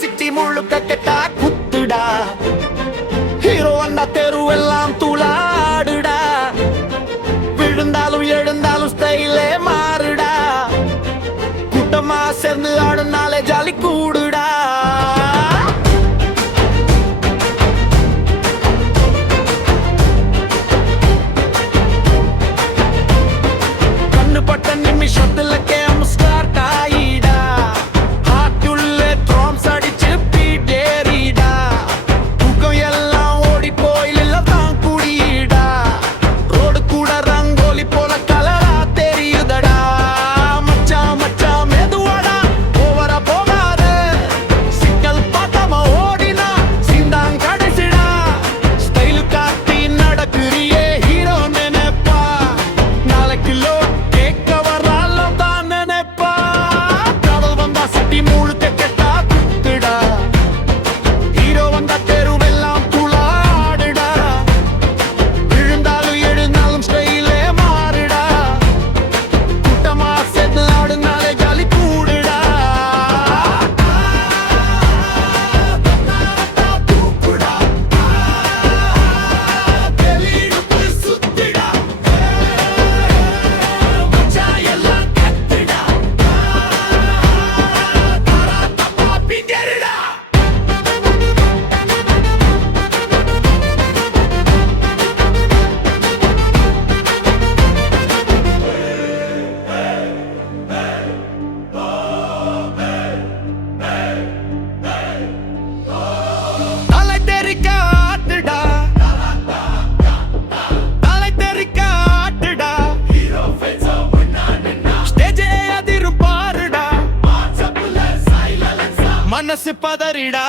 City முழுக்க கெட்டா குத்துடா. Hero அண்ணா தெருவெல்லாம் துளாடுடா. விழுந்தாலும் எழுந்தாலும் ஸ்டைலே மாறுடா. கூட்டமா சேர்ந்து ஆடுனாலே ஜாலி கூடுடா. கண்ணுப்பட்ட நிமிஷத்துல கேம் ஸ்டார்ட் ஆயிடா. ஹார்ட்டுள்ளே ட்ரம்ஸ் அடிச்சு பீட் ஏறிடா. தூக்கம் எல்லாம் ஓடி போயில தான் குடிடா. ரோடு கூட ரங்கோலி போல கலரா தெரியுதடா. மச்சான் மச்சான் மெதுவாடா, ஓவரா போகாத. சிக்கல் பார்த்தாம ஓடினா சிந்தாங் கடைசிடா. ஸ்டைல் காட்டி நடக்குறியே ஹீரோ நினைப்பா. நாளைக்கு லோ கேட்க வராலும் தான் நினைப்பா. கடல் வந்தா சிட்டி முழுக்க கெட்டா குத்துடா. ஹீரோ வந்தா தெருவெல்லாம் துளாடுடா. விழுந்தாலும் எழுந்தாலும் ஸ்டைலே மாறுடா. கூட்டமா சேர்ந்து ஆடுனாலே ஜாலி கூடுடா. தூக்குடா, வெளியிடுப்பு சுத்திடா. மச்சான் எல்லாம் கத்துடா. தாரா தப்பா பிங்கேறிடா. தலை தெறிக்க ஆட்டுடா. தலை தெறிக்க ஆட்டுடா. ஸ்டேஜே அதிரும் பாருடா. மனசு பதறிடா.